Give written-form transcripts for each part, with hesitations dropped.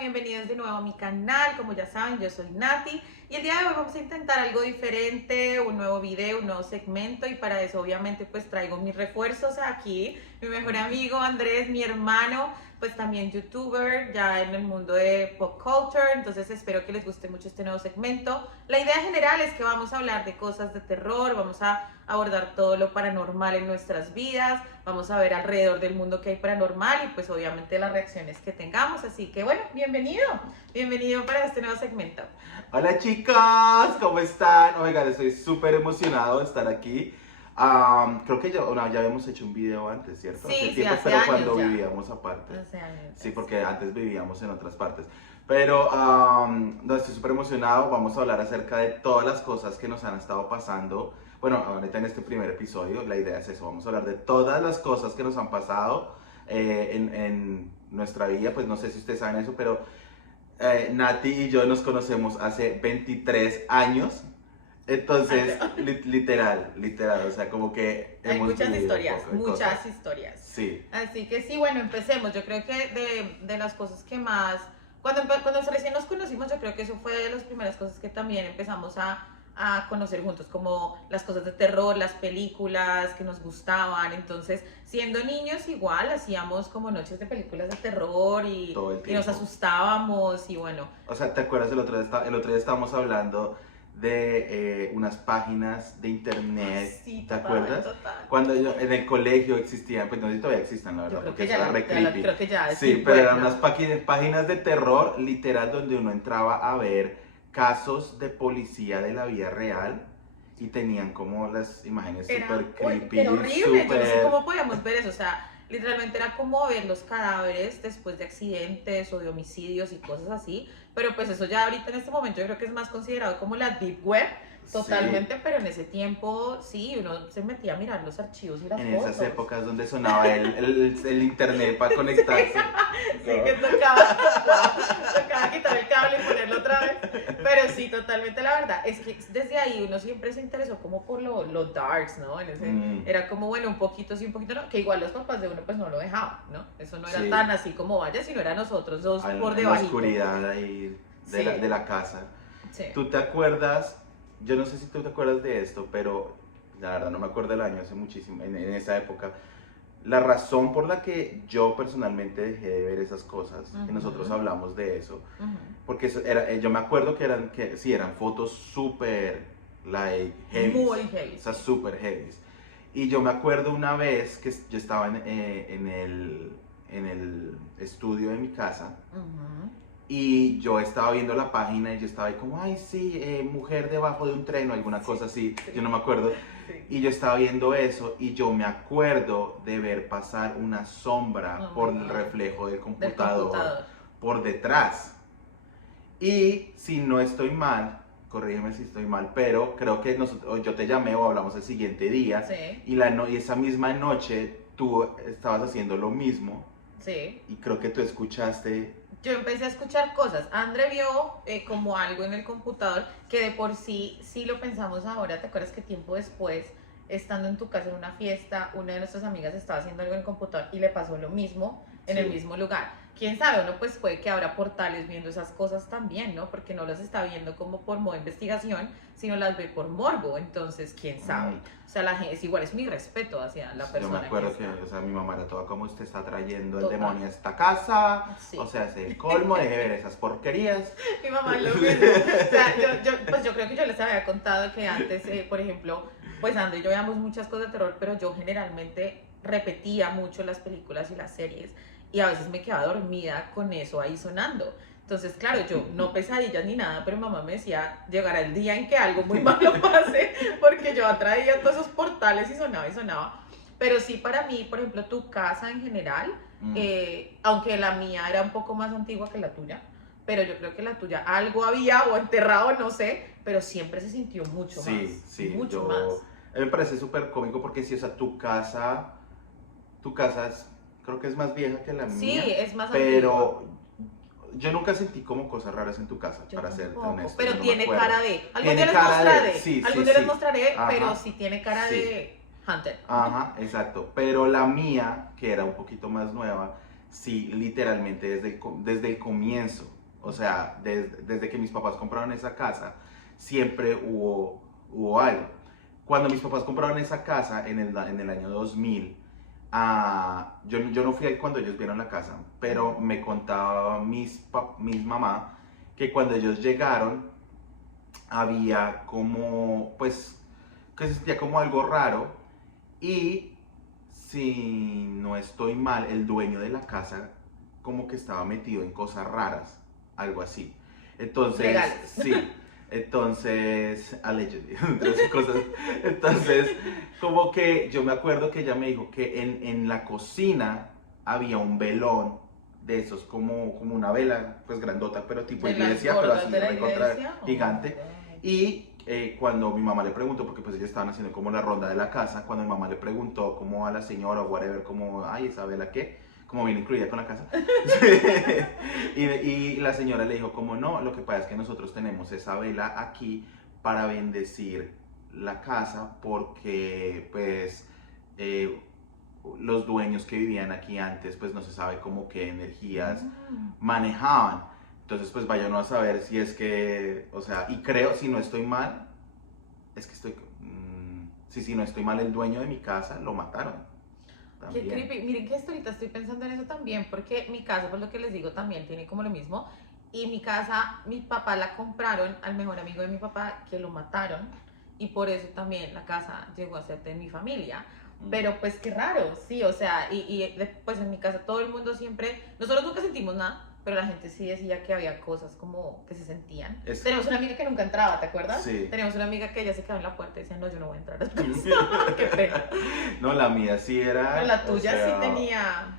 bienvenidos de nuevo a mi canal. Como ya saben, yo soy Nati y el día de hoy vamos a intentar algo diferente, un nuevo video, un nuevo segmento, y para eso obviamente pues traigo mis refuerzos aquí, mi mejor amigo Andrés, mi hermano, pues también youtuber ya en el mundo de pop culture. Entonces espero que les guste mucho este nuevo segmento. La idea general es que vamos a hablar de cosas de terror, vamos a abordar todo lo paranormal en nuestras vidas, vamos a ver alrededor del mundo que hay paranormal y pues obviamente las reacciones que tengamos. Así que bueno, bienvenido para este nuevo segmento. Hola chicas, ¿cómo están? Oigan, estoy súper emocionado de estar aquí. Creo que ya habíamos hecho un video antes, ¿cierto? Sí, tiempo, hace pero años cuando ya. vivíamos aparte. Hace años. Sí, porque antes vivíamos en otras partes. Pero no, estoy súper emocionado. Vamos a hablar acerca de todas las cosas que nos han estado pasando. Bueno, ahorita en este primer episodio la idea es eso. Vamos a hablar de todas las cosas que nos han pasado en nuestra vida. Pues no sé si ustedes saben eso, pero Nati y yo nos conocemos hace 23 años. Entonces, literal, o sea, como que Hay hemos muchas vivido historias, un poco de muchas cosas. historias. Sí. Así que sí, bueno, empecemos. Yo creo que de las cosas que más, cuando recién nos conocimos, yo creo que eso fue de las primeras cosas que también empezamos a conocer juntos, como las cosas de terror, las películas que nos gustaban. Entonces, siendo niños igual, hacíamos como noches de películas de terror Todo el y nos tiempo. asustábamos y bueno. O sea, ¿te acuerdas el otro día estábamos hablando de unas páginas de internet? Sí, ¿Te total, acuerdas? total. Cuando en el colegio existían, pues no sé si todavía existan, la Yo verdad, creo porque que eso ya, era re creepy. creo que ya, Sí, pero eran bueno. unas páginas de terror, literal, donde uno entraba a ver casos de policía de la vida real y tenían como las imágenes súper creepy, era horrible. Yo no sé súper... cómo podíamos ver eso. O sea, literalmente era como ver los cadáveres después de accidentes o de homicidios y cosas así. Pero pues eso ya ahorita en este momento yo creo que es más considerado como la deep web. Totalmente, Sí. pero en ese tiempo sí, uno se metía a mirar los archivos y las En fotos. esas épocas donde sonaba el internet para conectarse. Sí, que tocaba quitar el cable y ponerlo otra vez. Pero sí, totalmente la verdad. Es que desde ahí uno siempre se interesó como por lo darks, ¿no? Era como, bueno, un poquito sí, un poquito no. Que igual los papás de uno pues no lo dejaban, ¿no? Eso no era Sí. tan así como vaya, sino era nosotros dos por En la debajo. oscuridad ahí Sí. de la casa. Sí. ¿Tú te acuerdas? Yo no sé si tú te acuerdas de esto, pero la verdad no me acuerdo del año, hace muchísimo, en esa época. La razón por la que yo personalmente dejé de ver esas cosas, que nosotros hablamos de eso, porque yo me acuerdo que sí, eran fotos súper, like, heavy. Muy heavy. O sea, súper heavy. Y yo me acuerdo una vez que yo estaba en el estudio de mi casa, y yo estaba viendo la página y yo estaba ahí como, ay sí, mujer debajo de un tren o alguna cosa así, Sí. yo no me acuerdo. Sí. Y yo estaba viendo eso y yo me acuerdo de ver pasar una sombra por el reflejo del computador por detrás. Y si no estoy mal, corrígeme si estoy mal, pero creo que yo te llamé o hablamos el siguiente día, Sí. y esa misma noche tú estabas haciendo lo mismo. Sí. Y creo que tú escuchaste. Yo empecé a escuchar cosas. André vio como algo en el computador que de por sí, si lo pensamos ahora, ¿te acuerdas que tiempo después, estando en tu casa en una fiesta, una de nuestras amigas estaba haciendo algo en el computador y le pasó lo mismo en el mismo lugar? Quién sabe, uno pues puede que abra portales viendo esas cosas también, ¿no? Porque no las está viendo como por modo de investigación, sino las ve por morbo. Entonces, quién sabe. O sea, la gente, es igual, es mi respeto hacia la persona. Yo me acuerdo que o sea, mi mamá era toda como usted está trayendo el Total. demonio a esta casa. Sí. O sea, es el colmo, deje ver esas porquerías. Mi mamá lo mismo. O sea, pues yo creo que yo les había contado que antes, por ejemplo, pues André y yo veíamos muchas cosas de terror, pero yo generalmente repetía mucho las películas y las series y a veces me quedaba dormida con eso ahí sonando. Entonces, claro, yo no pesadillas ni nada, pero mamá me decía, llegará el día en que algo muy malo pase, porque yo atraía todos esos portales y sonaba y sonaba. Pero sí, para mí, por ejemplo, tu casa en general, aunque la mía era un poco más antigua que la tuya, pero yo creo que la tuya algo había o enterrado, no sé, pero siempre se sintió mucho más. Sí, Mucho más. A mí me parece súper cómico porque sí, o sea, tu casa creo que es más vieja que la mía. Sí, es más pero antigua. yo nunca sentí como cosas raras en tu casa, Yo para serte tampoco, honesto. pero yo no me tiene acuerdo. cara de. Algún Tiene día les cara mostraré. sí, Algún sí, día les sí. mostraré, Ajá. pero sí tiene cara Sí. de Hunter. Ajá, exacto. Pero la mía, que era un poquito más nueva, sí, literalmente desde el comienzo, o sea, desde que mis papás compraron esa casa, siempre hubo algo. Cuando mis papás compraron esa casa en el año 2000, yo no fui ahí cuando ellos vieron la casa, pero me contaba mis mamá que cuando ellos llegaron había como, pues, que se sentía como algo raro y si no estoy mal, el dueño de la casa como que estaba metido en cosas raras, algo así. Entonces, Legales. sí, entonces, allegedly, entonces, como que yo me acuerdo que ella me dijo que en la cocina había un velón de esos, como una vela, pues grandota, pero tipo De las iglesia, pero gordas así de la recontra iglesia. gigante. Oh, Y cuando mi mamá le preguntó, porque pues ellos estaban haciendo como la ronda de la casa, cuando mi mamá le preguntó como a la señora o whatever, como, ay, ¿esa vela qué? Como viene incluida con la casa. y la señora le dijo como, no, lo que pasa es que nosotros tenemos esa vela aquí para bendecir la casa porque pues los dueños que vivían aquí antes pues no se sabe como qué energías manejaban. Entonces, pues vayan a saber si es que, o sea, y creo, si no estoy mal, es que si no estoy mal, el dueño de mi casa lo mataron. Qué También. creepy. Miren que esto ahorita estoy pensando en eso también, porque mi casa, por lo que les digo, también tiene como lo mismo. Y mi casa, mi papá la compraron al mejor amigo de mi papá, que lo mataron. Y por eso también la casa llegó a ser de mi familia. Pero pues qué raro, sí, o sea, pues en mi casa todo el mundo siempre, nosotros nunca sentimos nada, pero la gente sí decía que había cosas como que se sentían. Tenemos una amiga que nunca entraba, ¿te acuerdas? Sí. Tenemos una amiga que ella se quedaba en la puerta y decía, no, yo no voy a entrar después. Qué pena. No, la mía sí era. Pero la tuya o sea, sí tenía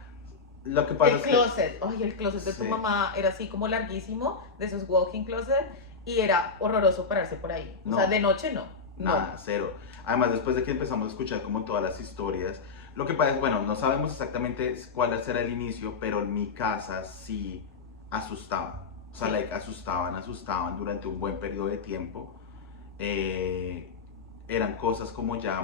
Lo que pasa el es que. closet. Ay, el closet de tu Sí. mamá era así como larguísimo, de esos walking closet, y era horroroso pararse por ahí. O No. sea, de noche no. Nada, cero. Además, después de que empezamos a escuchar como todas las historias, lo que pasa es, bueno, no sabemos exactamente cuál será el inicio, pero en mi casa sí asustaban. O sea, Sí. like, asustaban durante un buen periodo de tiempo. Eran cosas como ya,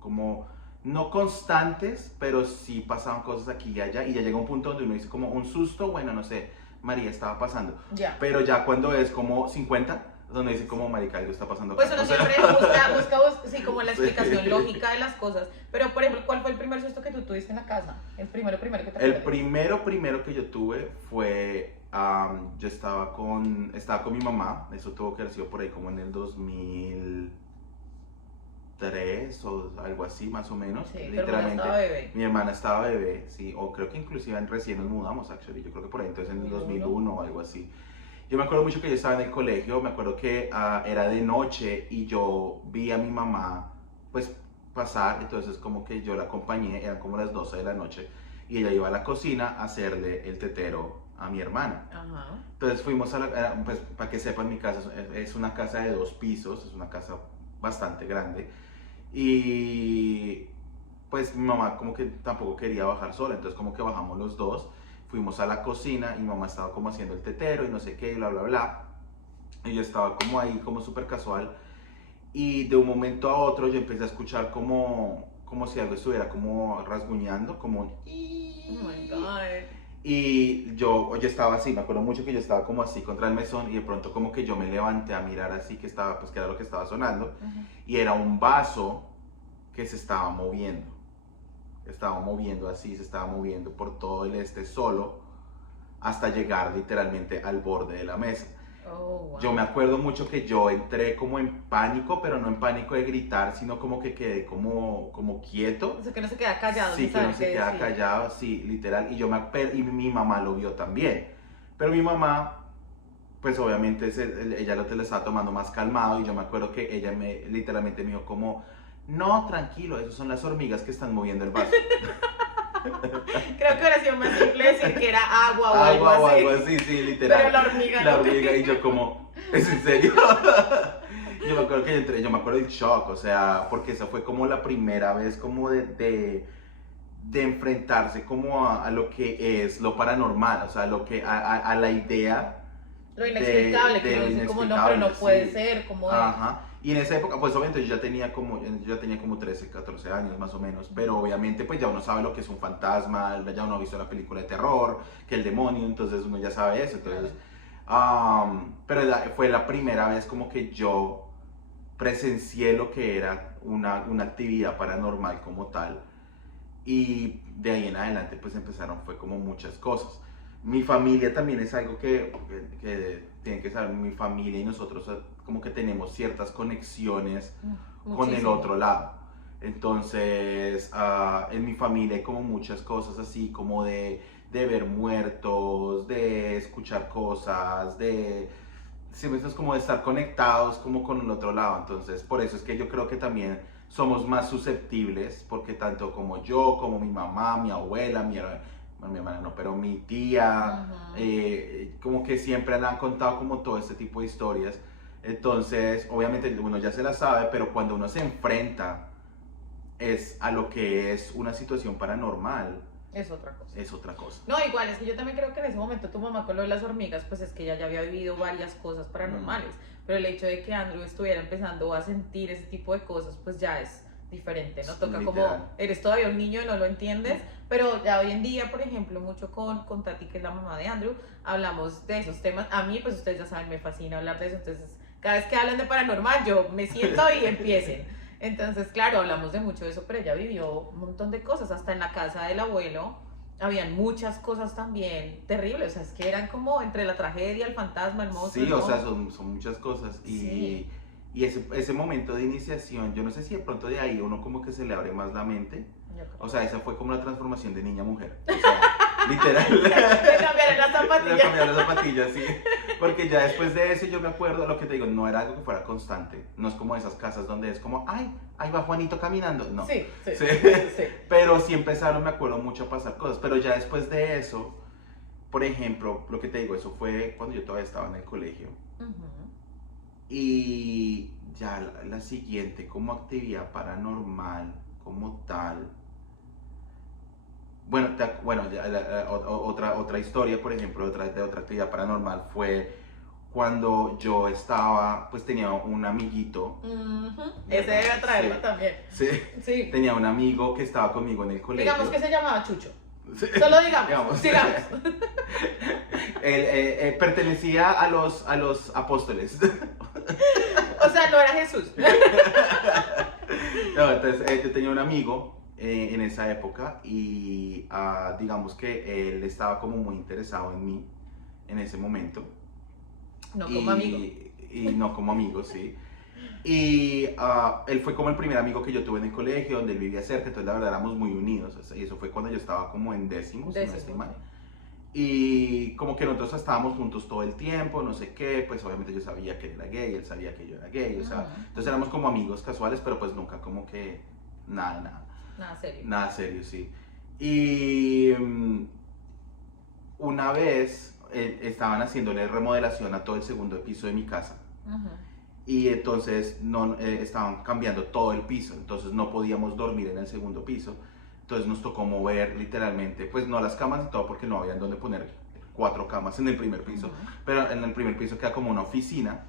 como, no constantes, pero sí pasaban cosas aquí y allá. Y ya llega un punto donde uno dice como un susto, bueno, no sé, María estaba pasando. Ya. Pero ya cuando es como 50, donde dice como, marica, algo está pasando acá. Pues uno O sea, siempre busca, sí, como la explicación Sí. lógica de las cosas. Pero, por ejemplo, ¿cuál fue el primer susto que tú tuviste en la casa? El primero que te El acuerdes. primero que yo tuve fue, yo estaba con mi mamá, eso tuvo que haber sido por ahí como en el 2003 o algo así más o menos, Sí, literalmente. estaba bebé. Mi hermana estaba bebé, sí, o creo que inclusive recién nos mudamos, actually, yo creo que por ahí entonces en el 2001 o algo así. Yo me acuerdo mucho que yo estaba en el colegio, me acuerdo que era de noche y yo vi a mi mamá pues pasar, entonces como que yo la acompañé, eran como las 12 de la noche y ella iba a la cocina a hacerle el tetero a mi hermana. Ajá. Entonces fuimos pues para que sepan, mi casa es una casa de 2 pisos, es una casa bastante grande y pues mi mamá como que tampoco quería bajar sola, entonces como que bajamos los dos. Fuimos a la cocina y mi mamá estaba como haciendo el tetero y no sé qué, y bla, bla, bla. Y yo estaba como ahí, como súper casual. Y de un momento a otro yo empecé a escuchar como si algo estuviera como rasguñando, como un... Oh my God. Y yo estaba así, me acuerdo mucho que yo estaba como así contra el mesón y de pronto como que yo me levanté a mirar así que estaba, pues que era lo que estaba sonando. Y era un vaso que se estaba moviendo. Estaba moviendo así, se estaba moviendo por todo el solo hasta llegar literalmente al borde de la mesa. Oh, wow. Yo me acuerdo mucho que yo entré como en pánico, pero no en pánico de gritar, sino como que quedé como quieto. O sea, que no se queda callado. Sí, que no se queda callado, sí, literal. Y y mi mamá lo vio también. Pero mi mamá, pues obviamente ella lo estaba tomando más calmado y yo me acuerdo que ella literalmente me dijo como, no, tranquilo, esas son las hormigas que están moviendo el vaso. Creo que hubiera sido más simple decir que era agua o algo así. O algo así, sí, literal. Pero la hormiga La no. hormiga y yo como, ¿es en serio? Yo me acuerdo que yo entré, yo me acuerdo del shock, o sea, porque esa fue como la primera vez como de enfrentarse como a lo que es lo paranormal, o sea, a la idea Lo inexplicable, de que lo uno dice como no, inexplicable, pero no puede sí. ser, como es. Ajá. Y en esa época, pues obviamente yo ya tenía como 13, 14 años más o menos, pero obviamente pues ya uno sabe lo que es un fantasma, ya uno ha visto la película de terror, que el demonio, entonces uno ya sabe eso, entonces, pero fue la primera vez como que yo presencié lo que era una actividad paranormal como tal, y de ahí en adelante pues empezaron, fue como muchas cosas. Mi familia también es algo que tienen que saber, mi familia y nosotros como que tenemos ciertas conexiones con el Muchísimo. otro lado. Entonces, en mi familia hay como muchas cosas así, como de ver muertos, de escuchar cosas, siempre es como de estar conectados como con el otro lado. Entonces, por eso es que yo creo que también somos más susceptibles, porque tanto como yo, como mi mamá, mi abuela, bueno, mi hermana no, pero mi tía, como que siempre han contado como todo este tipo de historias. Entonces, obviamente uno ya se la sabe, pero cuando uno se enfrenta a lo que es una situación paranormal, Es otra cosa. es otra cosa. No, igual, es que yo también creo que en ese momento tu mamá con lo de las hormigas, pues es que ella ya había vivido varias cosas paranormales, pero el hecho de que Andrew estuviera empezando a sentir ese tipo de cosas, pues ya es diferente, ¿no? Toca como, Literal. eres todavía un niño y no lo entiendes, pero ya hoy en día, por ejemplo, mucho con Tati, que es la mamá de Andrew, hablamos de esos temas. A mí, pues ustedes ya saben, me fascina hablar de eso, entonces cada vez que hablan de paranormal, yo me siento y empiecen. Entonces, claro, hablamos de mucho de eso, pero ella vivió un montón de cosas, hasta en la casa del abuelo habían muchas cosas también terribles, o sea, es que eran como entre la tragedia, el fantasma, el monstruo. Sí, o sea, son muchas cosas. Sí. Y ese momento de iniciación, yo no sé si de pronto de ahí uno como que se le abre más la mente. O sea, esa fue como la transformación de niña a mujer. O sea, literal. Le cambiaron las Le zapatillas. cambiaron las zapatillas, sí. Porque ya después de eso yo me acuerdo, lo que te digo, no era algo que fuera constante. No es como esas casas donde es como, ay, ahí va Juanito caminando. No. Sí, sí, Sí. sí. Pero sí empezaron, me acuerdo mucho a pasar cosas. Pero ya después de eso, por ejemplo, lo que te digo, eso fue cuando yo todavía estaba en el colegio. Y ya la siguiente como actividad paranormal, como tal. Bueno, otra historia, por ejemplo, de otra actividad paranormal fue cuando yo estaba, pues tenía un amiguito. Ese debe traerlo Sí, también. sí. Sí. Tenía un amigo que estaba conmigo en el colegio. Digamos que se llamaba Chucho. Sí. Solo digamos. Digamos. Sigamos. Él pertenecía a los apóstoles. O sea, no era Jesús. No, entonces yo tenía un amigo en esa época y digamos que él estaba como muy interesado en mí en ese momento. No como amigo. Y no como amigo, sí. Y él fue como el primer amigo que yo tuve en el colegio, donde él vivía cerca, entonces la verdad éramos muy unidos. O sea, y eso fue cuando yo estaba como en décimo, si no estoy mal. Y como que nosotros estábamos juntos todo el tiempo, no sé qué, pues obviamente yo sabía que él era gay, él sabía que yo era gay, o sea, entonces éramos como amigos casuales, pero pues nunca como que nada. Nada serio. Nada serio, sí. Y una vez estaban haciéndole remodelación a todo el segundo piso de mi casa. Y entonces estaban cambiando todo el piso, entonces no podíamos dormir en el segundo piso. Entonces nos tocó mover literalmente, pues no las camas y todo, porque no había donde poner 4 camas en el primer piso. Pero en el primer piso queda como una oficina.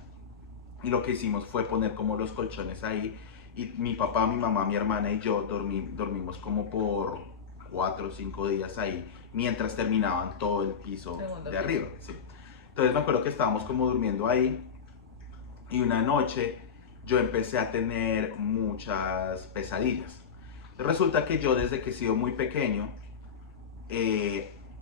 Y lo que hicimos fue poner como los colchones ahí. Y mi papá, mi mamá, mi hermana y yo dormimos como por 4 o 5 días ahí, mientras terminaban todo el piso de arriba. Sí. Entonces me acuerdo que estábamos como durmiendo ahí. Y una noche yo empecé a tener muchas pesadillas. Resulta que yo desde que he sido muy pequeño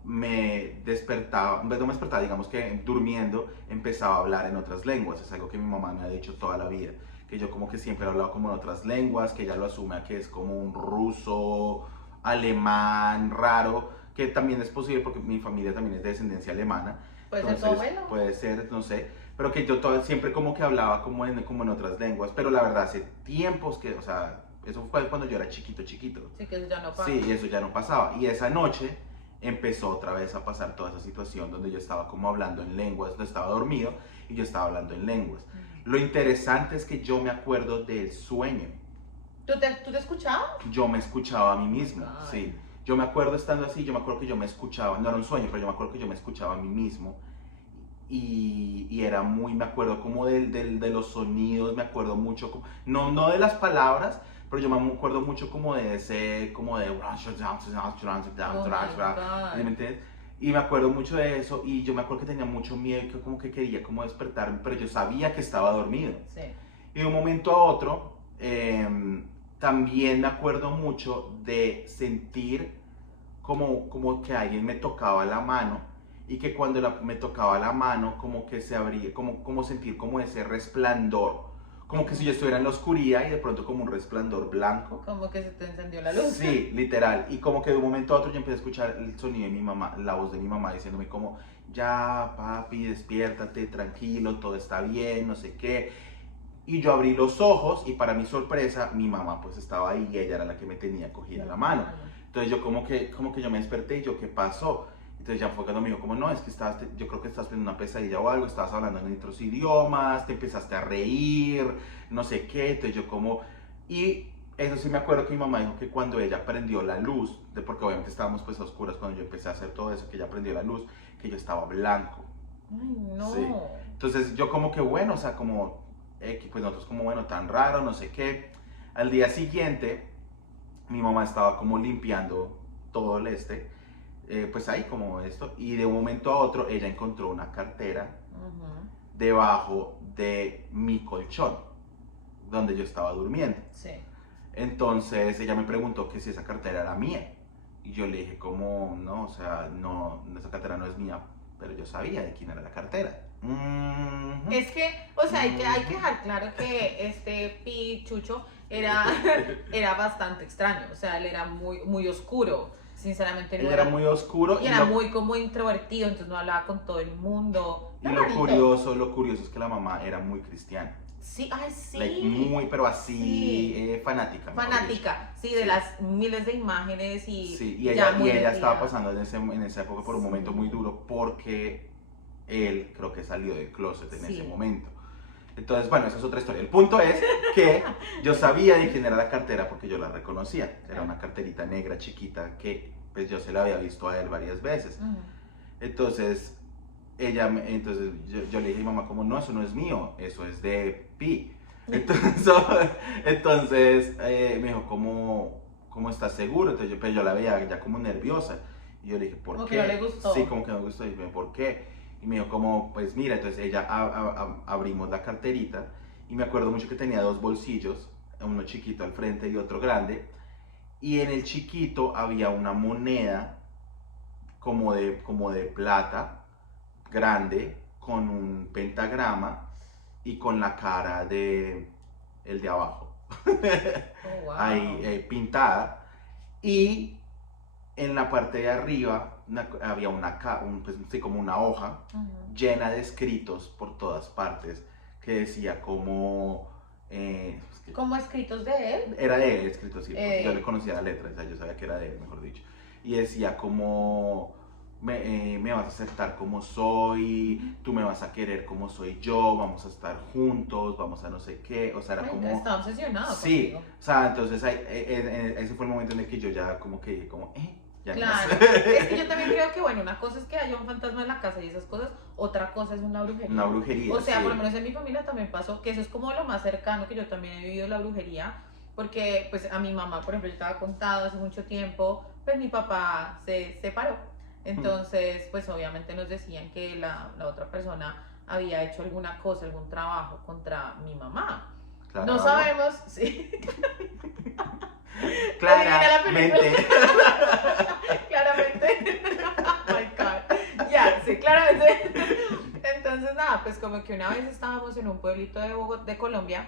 me despertaba, no me despertaba, digamos que durmiendo empezaba a hablar en otras lenguas. Es algo que mi mamá me ha dicho toda la vida, que yo como que siempre he hablado como en otras lenguas, que ella lo asume que es como un ruso, alemán, raro, que también es posible porque mi familia también es de descendencia alemana. Puede ser tu abuelo. Puede ser, no sé, pero que yo siempre como que hablaba como en otras lenguas, pero la verdad hace tiempos que, o sea, eso fue cuando yo era chiquito. Sí, que eso ya no pasa. Sí, eso ya no pasaba. Y esa noche empezó otra vez a pasar toda esa situación donde yo estaba como hablando en lenguas, no estaba dormido y yo estaba hablando en lenguas. Lo interesante es que yo me acuerdo del sueño. ¿Tú te escuchabas? Yo me escuchaba a mí mismo, Ay. sí. Yo me acuerdo estando así, yo me acuerdo que yo me escuchaba, no era un sueño, pero yo me acuerdo que yo me escuchaba a mí mismo. y era muy, me acuerdo como de los sonidos, me acuerdo mucho, no de las palabras, pero yo me acuerdo mucho como de ese, como de... Oh my ¿Sí me God. entiendes? Y me acuerdo mucho de eso y yo me acuerdo que tenía mucho miedo y que como que quería como despertarme, pero yo sabía que estaba dormido. Sí. Y de un momento a otro, también me acuerdo mucho de sentir como que alguien me tocaba la mano y que cuando me tocaba la mano como que se abría, como sentir como ese resplandor, como que si yo estuviera en la oscuridad y de pronto como un resplandor blanco. Como que se te encendió la luz. Sí, literal. Y como que de un momento a otro yo empecé a escuchar el sonido de mi mamá, la voz de mi mamá diciéndome como, ya papi, despiértate, tranquilo, todo está bien, no sé qué. Y yo abrí los ojos y para mi sorpresa mi mamá pues estaba ahí y ella era la que me tenía cogida la mano. Entonces yo como que yo me desperté y yo, ¿qué pasó? Entonces ya fue cuando me dijo, como no, es que yo creo que estás teniendo una pesadilla o algo, estabas hablando en otros idiomas, te empezaste a reír, no sé qué, entonces yo como... Y eso sí me acuerdo que mi mamá dijo que cuando ella prendió la luz, porque obviamente estábamos pues a oscuras cuando yo empecé a hacer todo eso, que ella prendió la luz, que yo estaba blanco. Ay, no. Sí. Entonces yo como que bueno, o sea, como, pues nosotros como bueno, tan raro, no sé qué. Al día siguiente mi mamá estaba como limpiando todo el pues ahí como esto, y de un momento a otro ella encontró una cartera debajo de mi colchón, donde yo estaba durmiendo. Sí. Entonces ella me preguntó que si esa cartera era mía, y yo le dije como, no, o sea, no, esa cartera no es mía, pero yo sabía de quién era la cartera. Es que, o sea, hay que dejar claro que este Pichucho era bastante extraño, o sea, él era muy oscuro, sinceramente no Él era muy oscuro y era muy como introvertido, entonces no hablaba con todo el mundo. y Era rarito. lo curioso es que la mamá era muy cristiana. Sí, ay, sí. Like, muy, pero así, Sí. fanática. Fanática, sí, de Sí. las miles de imágenes y Sí, y ya ella, muy y ella estaba metida. pasando en esa época por un Sí. momento muy duro porque él creo que salió del closet en Sí. ese momento. Entonces, bueno, esa es otra historia. El punto es que yo sabía de quién era la cartera porque yo la reconocía. Era una carterita negra chiquita que pues yo se la había visto a él varias veces. Entonces, entonces yo le dije a mi mamá como, no, eso no es mío, eso es de Pi. Entonces me dijo, ¿cómo estás seguro? Entonces pero yo la veía ya como nerviosa. Y yo le dije, ¿por Como qué? que no le gustó. Sí, como que no me gustó. Y dije, ¿por qué? Y me dijo, como, pues mira, entonces ella abrimos la carterita. Y me acuerdo mucho que tenía dos bolsillos, uno chiquito al frente y otro grande. Y en el chiquito había una moneda como de plata grande con un pentagrama y con la cara de el de abajo Oh, wow. ahí pintada, y en la parte de arriba había pues, sí, como una hoja llena de escritos por todas partes que decía como ¿Como escritos de él? era de él escrito, sí, porque yo le conocía la letra, o sea, yo sabía que era de él, mejor dicho. Y decía como, me vas a aceptar como soy, tú me vas a querer como soy yo, vamos a estar juntos, vamos a no sé qué, o sea, era Ay, como... estaba obsesionado Sí, contigo. o sea, entonces ese fue el momento en el que yo ya como que dije como, ya no Claro, sé. es que yo también creo que, bueno, una cosa es que haya un fantasma en la casa y esas cosas, otra cosa es una brujería. Una brujería, O sea, sí. por lo menos en mi familia también pasó, que eso es como lo más cercano que yo también he vivido la brujería, porque pues a mi mamá, por ejemplo, yo estaba contado hace mucho tiempo, pues mi papá se separó. Entonces, pues obviamente nos decían que la otra persona había hecho alguna cosa, algún trabajo contra mi mamá. Claro. No sabemos, sí. Claramente. Claramente. Oh my God. Ya, sí, claramente. Entonces, nada, pues como que una vez estábamos en un pueblito de Bogotá, de Colombia,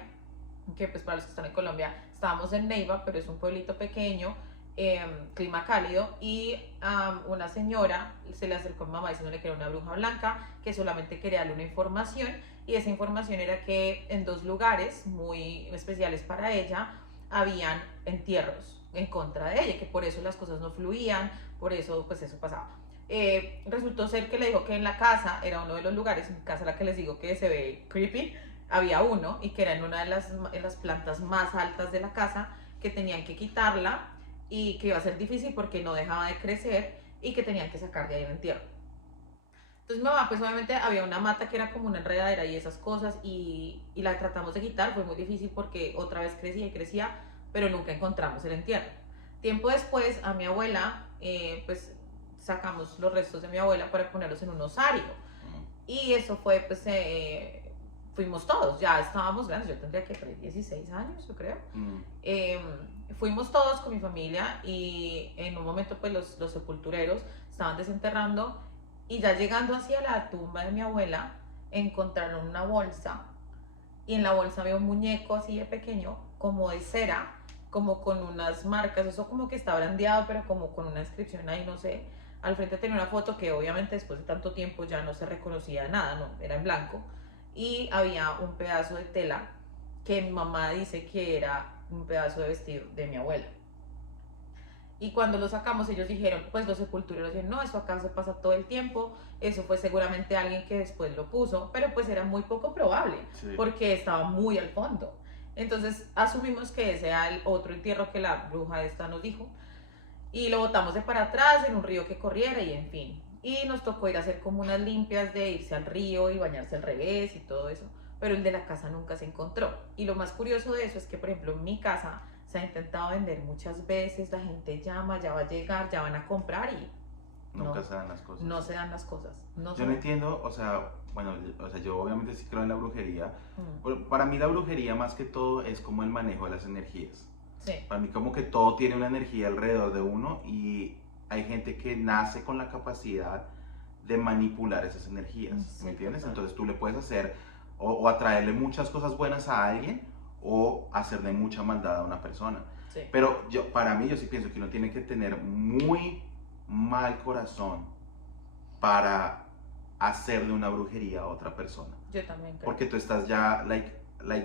que pues para los que están en Colombia, estábamos en Neiva, pero es un pueblito pequeño, clima cálido, y una señora se le acercó a mi mamá diciéndole que era una bruja blanca, que solamente quería darle una información, y esa información era que en dos lugares muy especiales para ella, habían entierros en contra de ella, que por eso las cosas no fluían, por eso pues eso pasaba. Resultó ser que le dijo que en la casa, era uno de los lugares, en casa la que les digo que se ve creepy, había uno, y que era en una de las plantas más altas de la casa, que tenían que quitarla y que iba a ser difícil porque no dejaba de crecer y que tenían que sacar de ahí el entierro. Entonces mi mamá, pues obviamente había una mata que era como una enredadera y esas cosas y la tratamos de quitar, fue muy difícil porque otra vez crecía y crecía, pero nunca encontramos el entierro. Tiempo después a mi abuela, pues sacamos los restos de mi abuela para ponerlos en un osario y eso fue, pues fuimos todos, ya estábamos grandes, yo tendría que tener 16 años, yo creo. Eh, Fuimos todos con mi familia y en un momento pues los sepultureros estaban desenterrando y ya llegando hacia la tumba de mi abuela encontraron una bolsa y en la bolsa había un muñeco así de pequeño, como de cera, como con unas marcas, eso como que está brandeado, pero como con una inscripción ahí, no sé. Al frente tenía una foto que obviamente después de tanto tiempo ya no se reconocía nada, no, era en blanco. Y había un pedazo de tela que mi mamá dice que era un pedazo de vestido de mi abuela. Y cuando lo sacamos, ellos dijeron, pues los sepultureros dijeron, no, eso acá se pasa todo el tiempo, eso fue seguramente alguien que después lo puso, pero pues era muy poco probable, Sí. porque estaba muy al fondo. Entonces asumimos que ese era el otro entierro que la bruja esta nos dijo, y lo botamos de para atrás en un río que corriera y en fin. Y nos tocó ir a hacer como unas limpias de irse al río y bañarse al revés y todo eso, pero el de la casa nunca se encontró. Y lo más curioso de eso es que, por ejemplo, en mi casa se ha intentado vender muchas veces, la gente llama, ya va a llegar, ya van a comprar y Nunca no, se dan las cosas. no se dan las cosas. No Yo no entiendo, o sea, bueno, o sea, yo obviamente sí creo en la brujería. Mm, Para mí la brujería más que todo es como el manejo de las energías. sí, Para mí como que todo tiene una energía alrededor de uno y hay gente que nace con la capacidad de manipular esas energías, sí, ¿me entiendes? total. Entonces tú le puedes hacer o atraerle muchas cosas buenas a alguien o hacerle mucha maldad a una persona. Sí. Pero para mí, yo sí pienso que uno tiene que tener muy mal corazón para hacerle una brujería a otra persona. Yo también creo. Porque tú estás ya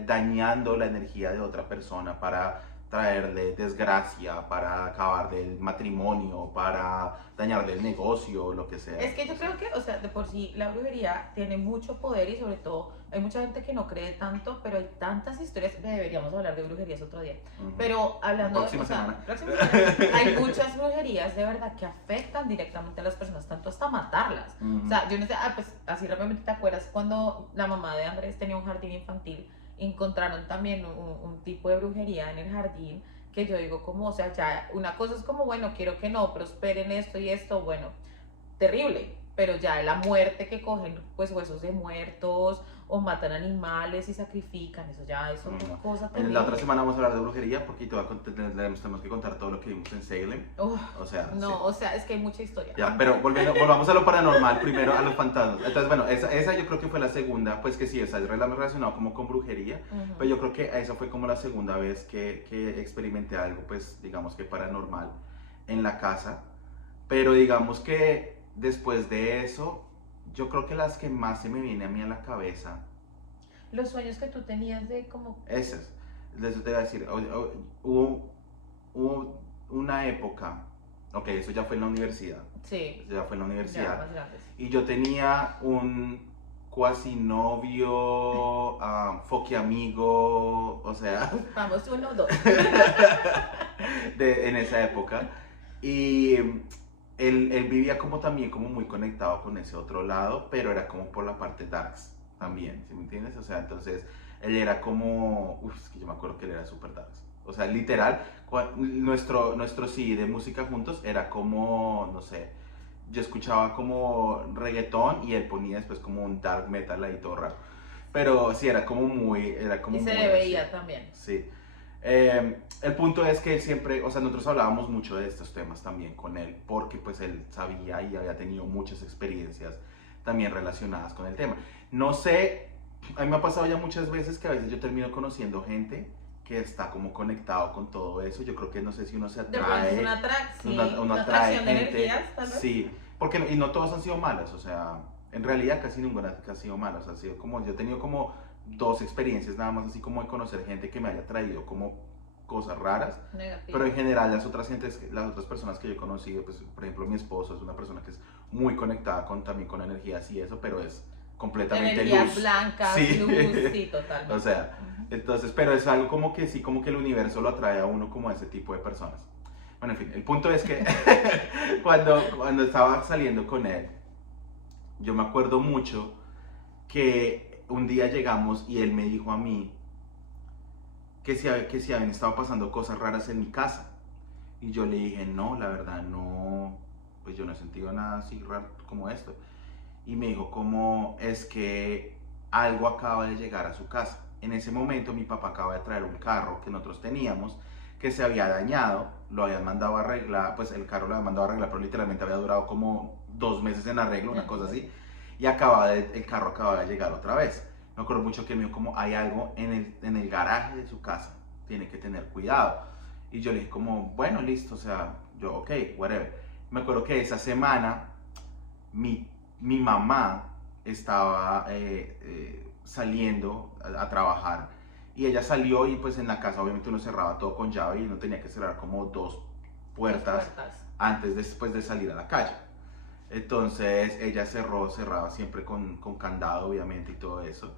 dañando la energía de otra persona para traerle desgracia, para acabar del matrimonio, para dañarle el negocio, lo que sea. Es que yo creo que, o sea, de por sí la brujería tiene mucho poder y sobre todo hay mucha gente que no cree tanto, pero hay tantas historias, deberíamos hablar de brujerías otro día, pero hablando Próxima o sea, semana. próxima semana, hay muchas brujerías de verdad que afectan directamente a las personas, tanto hasta matarlas. O sea, yo no sé, pues así rápidamente te acuerdas cuando la mamá de Andrés tenía un jardín infantil, encontraron también un tipo de brujería en el jardín que yo digo como, o sea, ya una cosa es como, bueno, quiero que no prosperen esto y esto, bueno, terrible, pero ya la muerte que cogen pues huesos de muertos o matan animales y sacrifican, eso ya es otra cosa En terrible. la otra semana vamos a hablar de brujería porque tenemos que contar todo lo que vimos en Salem. O sea, no, sí. O sea, es que hay mucha historia. Ya, pero volvamos a lo paranormal, primero a los fantasmas. Entonces, bueno, esa yo creo que fue la segunda, pues que sí, esa es relacionado como con brujería, pero yo creo que esa fue como la segunda vez que experimenté algo, pues digamos que paranormal en la casa. Pero digamos que después de eso, yo creo que las que más se me viene a mí a la cabeza, Los sueños que tú tenías de como... esas, de eso te voy a decir, hubo una época, ok, eso ya fue en la universidad. Sí. Eso ya fue en la Ya, universidad. más grandes. Y yo tenía un cuasi novio, foque amigo, o sea, Vamos, 1, 2. en esa época. Y él vivía como también como muy conectado con ese otro lado, pero era como por la parte darks también, ¿sí me entiendes? O sea, entonces él era como, es que yo me acuerdo que él era súper darks. O sea, literal, nuestro sí de música juntos era como, no sé, yo escuchaba como reggaetón y él ponía después como un dark metal ahí todo raro. Pero sí, era como muy... Y se le veía también. Sí. El punto es que él siempre, o sea, nosotros hablábamos mucho de estos temas también con él, porque pues él sabía y había tenido muchas experiencias también relacionadas con el tema. No sé, a mí me ha pasado ya muchas veces que a veces yo termino conociendo gente que está como conectado con todo eso. Yo creo que no sé si uno se De pronto atrae. es una Uno atrae atracción de gente, energías, tal vez. sí, porque y no todas han sido malas, o sea, en realidad casi ninguna ha sido mala, o sea, ha sido como, yo he tenido como 2 experiencias nada más así como de conocer gente que me haya traído como cosas raras, Negativo. pero en general las otras personas que yo he conocido, pues por ejemplo mi esposo es una persona que es muy conectada también con energías y eso, pero es completamente Energías luz. blancas, Sí. luz, sí, totalmente. O sea, entonces, pero es algo como que sí, como que el universo lo atrae a uno como a ese tipo de personas. Bueno, en fin, el punto es que cuando estaba saliendo con él, yo me acuerdo mucho que un día llegamos y él me dijo a mí que si habían estado pasando cosas raras en mi casa. Y yo le dije, no, la verdad no, pues yo no he sentido nada así raro como esto. Y me dijo, ¿cómo es que algo acaba de llegar a su casa? En ese momento mi papá acaba de traer un carro que nosotros teníamos, que se había dañado, lo habían mandado a arreglar, pues el carro lo habían mandado a arreglar, pero literalmente había durado como 2 meses en arreglo, una cosa así, y el carro acaba de llegar otra vez. Me acuerdo mucho que me dijo, como hay algo en el garaje de su casa, tiene que tener cuidado. Y yo le dije como, bueno, listo, o sea, yo, ok, whatever. Me acuerdo que esa semana mi mamá estaba saliendo a trabajar y ella salió y pues en la casa obviamente uno cerraba todo con llave y uno tenía que cerrar como dos puertas antes después de salir a la calle. Entonces ella cerraba siempre con candado obviamente y todo eso.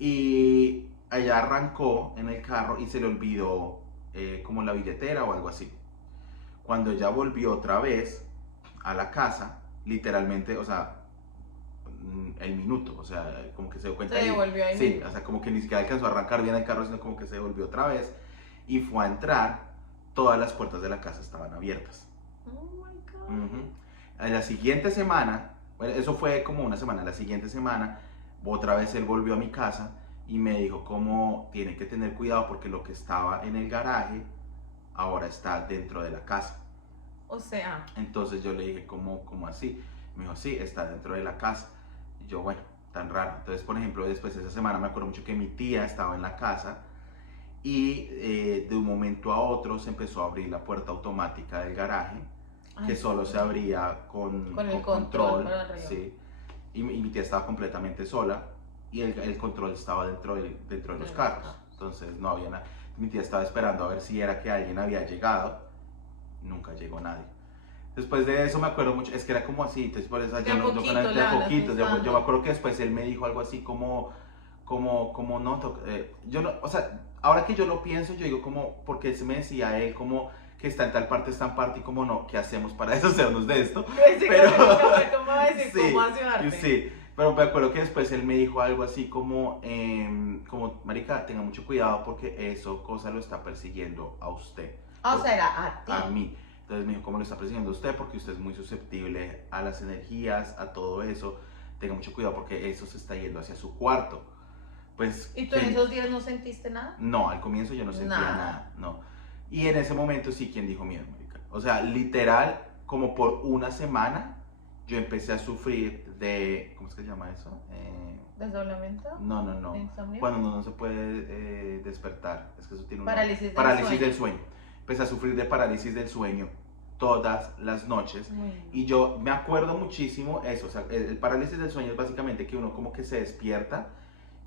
Y ella arrancó en el carro y se le olvidó como la billetera o algo así. Cuando ella volvió otra vez a la casa, literalmente, o sea, el minuto, o sea, como que se dio cuenta. Se devolvió ahí Sí, mismo. o sea, como que ni siquiera alcanzó a arrancar bien el carro, sino como que se devolvió otra vez. Y fue a entrar, todas las puertas de la casa estaban abiertas. Oh my God. En la siguiente semana, bueno, eso fue como una semana, la siguiente semana, otra vez él volvió a mi casa y me dijo como tiene que tener cuidado porque lo que estaba en el garaje ahora está dentro de la casa. O sea, Entonces yo le dije, ¿cómo así? Me dijo, sí, está dentro de la casa. Y yo, bueno, tan raro. Entonces, por ejemplo, después de esa semana me acuerdo mucho que mi tía estaba en la casa y de un momento a otro se empezó a abrir la puerta automática del garaje, que ay, solo se abría con el control para arriba. sí. Y mi tía estaba completamente sola y el control estaba dentro de los carros. Entonces no había nada. Mi tía estaba esperando a ver si era que alguien había llegado. Nunca llegó nadie. Después de eso me acuerdo mucho, es que era como así, entonces por eso De a poquitos, yo me acuerdo que después él me dijo algo así como no, yo no, o sea, ahora que yo lo pienso, yo digo como, porque se me decía él como que está en tal parte, está en parte, y como no, ¿qué hacemos para deshacernos de esto? Pero, ¿cómo sí, ¿cómo ayudarte? sí, pero me acuerdo que después él me dijo algo así como, marica, tenga mucho cuidado porque eso cosa lo está persiguiendo a usted. O sea, era a ti. A mí. Entonces me dijo, ¿cómo lo está persiguiendo usted? Porque usted es muy susceptible a las energías, a todo eso. Tenga mucho cuidado porque eso se está yendo hacia su cuarto. Pues, ¿Y tú en esos días no sentiste nada? No, al comienzo yo no sentía nada, no. Y en ese momento sí, ¿quién dijo miedo, marica? O sea, literal, como por una semana, yo empecé a sufrir de, ¿cómo es que se llama eso? ¿Desdoblamiento? No. ¿Insomnio? Cuando uno no se puede despertar. Es que eso tiene un parálisis del sueño. Empecé a sufrir de parálisis del sueño todas las noches. Y yo me acuerdo muchísimo eso. O sea, el parálisis del sueño es básicamente que uno como que se despierta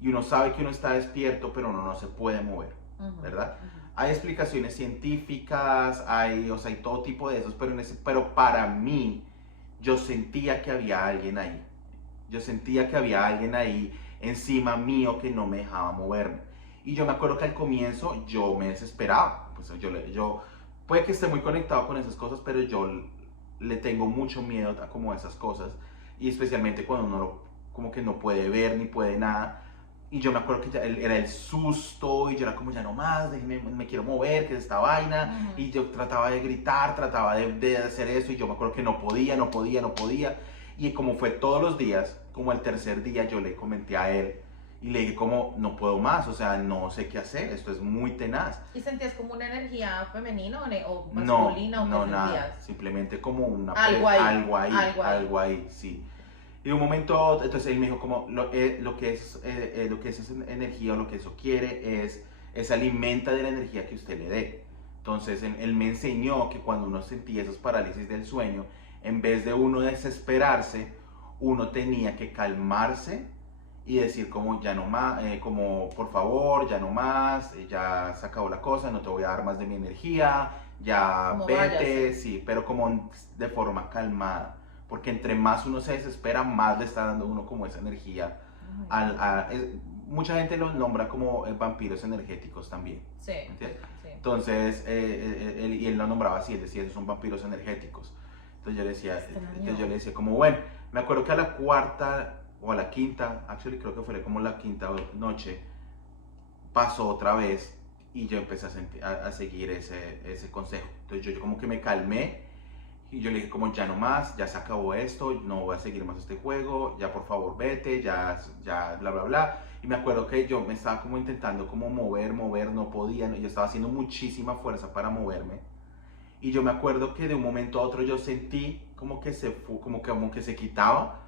y uno sabe que uno está despierto, pero uno no se puede mover, ¿verdad? Hay explicaciones científicas, o sea, hay todo tipo de esos, pero para mí, yo sentía que había alguien ahí. Yo sentía que había alguien ahí encima mío que no me dejaba moverme. Y yo me acuerdo que al comienzo yo me desesperaba. Pues yo puede que esté muy conectado con esas cosas, pero yo le tengo mucho miedo a como esas cosas. Y especialmente cuando uno como que no puede ver ni puede nada. Y yo me acuerdo que era el susto y yo era como ya no más, me quiero mover, que es esta vaina. Y yo trataba de gritar, trataba de hacer eso y yo me acuerdo que no podía. Y como fue todos los días, como el tercer día yo le comenté a él y le dije como no puedo más, o sea, no sé qué hacer, esto es muy tenaz. ¿Y sentías como una energía femenina o masculina? No, nada, simplemente como algo ahí, sí. Y de un momento, entonces él me dijo como lo que es esa energía o lo que eso quiere es alimenta de la energía que usted le dé. Entonces él me enseñó que cuando uno sentía esos parálisis del sueño, en vez de uno desesperarse, uno tenía que calmarse y decir como ya no más, como por favor, ya no más, ya se acabó la cosa, no te voy a dar más de mi energía, ya como vete, váyase. sí, pero como de forma calmada. Porque entre más uno se desespera, más le está dando uno como esa energía. Mucha gente los nombra como vampiros energéticos también. Sí. Entonces, él lo nombraba así, él decía, esos son vampiros energéticos. Entonces yo le decía como, bueno, Me acuerdo que a la cuarta o a la quinta, actually creo que fue como la quinta noche, pasó otra vez y yo empecé a seguir ese consejo. Entonces yo como que me calmé y yo le dije como ya no más, ya se acabó esto, no voy a seguir más este juego, ya por favor vete, ya bla bla bla. Y me acuerdo que yo me estaba como intentando como mover, no podía, yo estaba haciendo muchísima fuerza para moverme. Y yo me acuerdo que de un momento a otro yo sentí como que como que se quitaba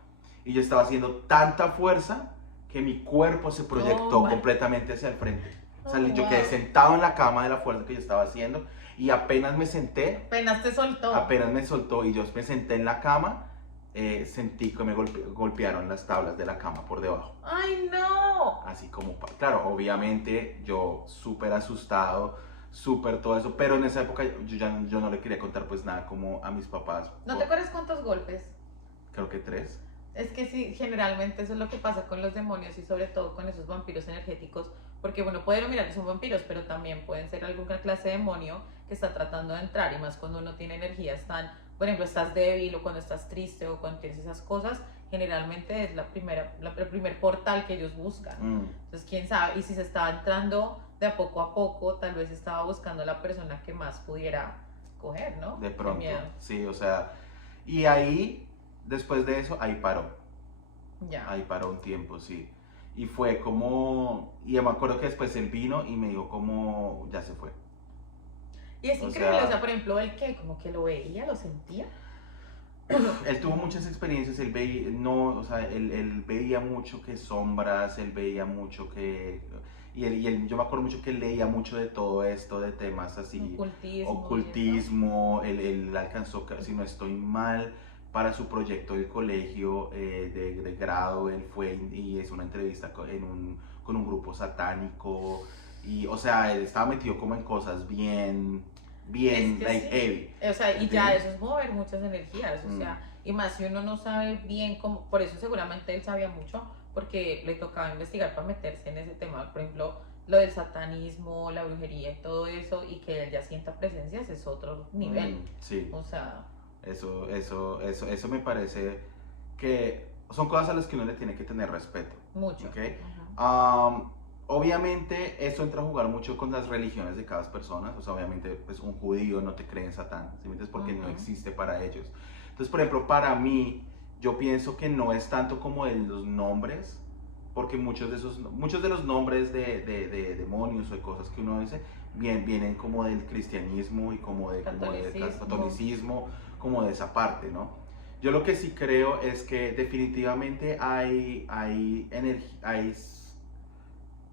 y yo estaba haciendo tanta fuerza que mi cuerpo se proyectó completamente hacia el frente. O sea, yo quedé sentado en la cama de la fuerza que yo estaba haciendo y apenas me senté. Apenas te soltó. Apenas me soltó y yo me senté en la cama, sentí que me golpearon las tablas de la cama por debajo. ¡Ay, no! Así como, claro, obviamente yo súper asustado, súper todo eso, pero en esa época yo no le quería contar pues nada como a mis papás. ¿No te acuerdas cuántos golpes? Creo que 3. Es que sí, generalmente eso es lo que pasa con los demonios y sobre todo con esos vampiros energéticos, porque bueno, pueden mirar que son vampiros, pero también pueden ser alguna clase de demonio que está tratando de entrar y más cuando uno tiene energías tan, por ejemplo, estás débil o cuando estás triste o cuando tienes esas cosas, generalmente es el primer portal que ellos buscan. Entonces, quién sabe, y si se estaba entrando de a poco, tal vez estaba buscando la persona que más pudiera coger, ¿no? De pronto, sí, o sea, y ahí... Después de eso, ahí paró. Ya. Ahí paró un tiempo, sí. Y fue como... Y me acuerdo que después él vino y me dijo como... Ya se fue. Y es increíble, o sea, por ejemplo, ¿el qué? Como que lo veía, lo sentía. Él tuvo muchas experiencias, él veía, no, o sea, él veía mucho que sombras, él veía mucho que... yo me acuerdo mucho que él leía mucho de todo esto, de temas así... Ocultismo. Él alcanzó, si no estoy mal... Para su proyecto de colegio de grado, él fue y hizo una entrevista con un grupo satánico. Y, o sea, él estaba metido como en cosas bien, like, heavy. O sea, y ya eso es mover muchas energías, o sea, y más si uno no sabe bien cómo, por eso seguramente él sabía mucho, porque le tocaba investigar para meterse en ese tema, por ejemplo, lo del satanismo, la brujería y todo eso, y que él ya sienta presencias es otro nivel. Sí. O sea... Eso me parece que son cosas a las que uno le tiene que tener respeto. Mucho. ¿Okay? Obviamente eso entra a jugar mucho con las religiones de cada persona. O sea, obviamente pues, un judío no te cree en Satán, ¿sí? Porque no existe para ellos. Entonces, por ejemplo, para mí, yo pienso que no es tanto como de los nombres, porque muchos de los nombres de demonios o de cosas que uno dice vienen como del cristianismo y como del catolicismo, como de esa parte, ¿no? Yo lo que sí creo es que definitivamente hay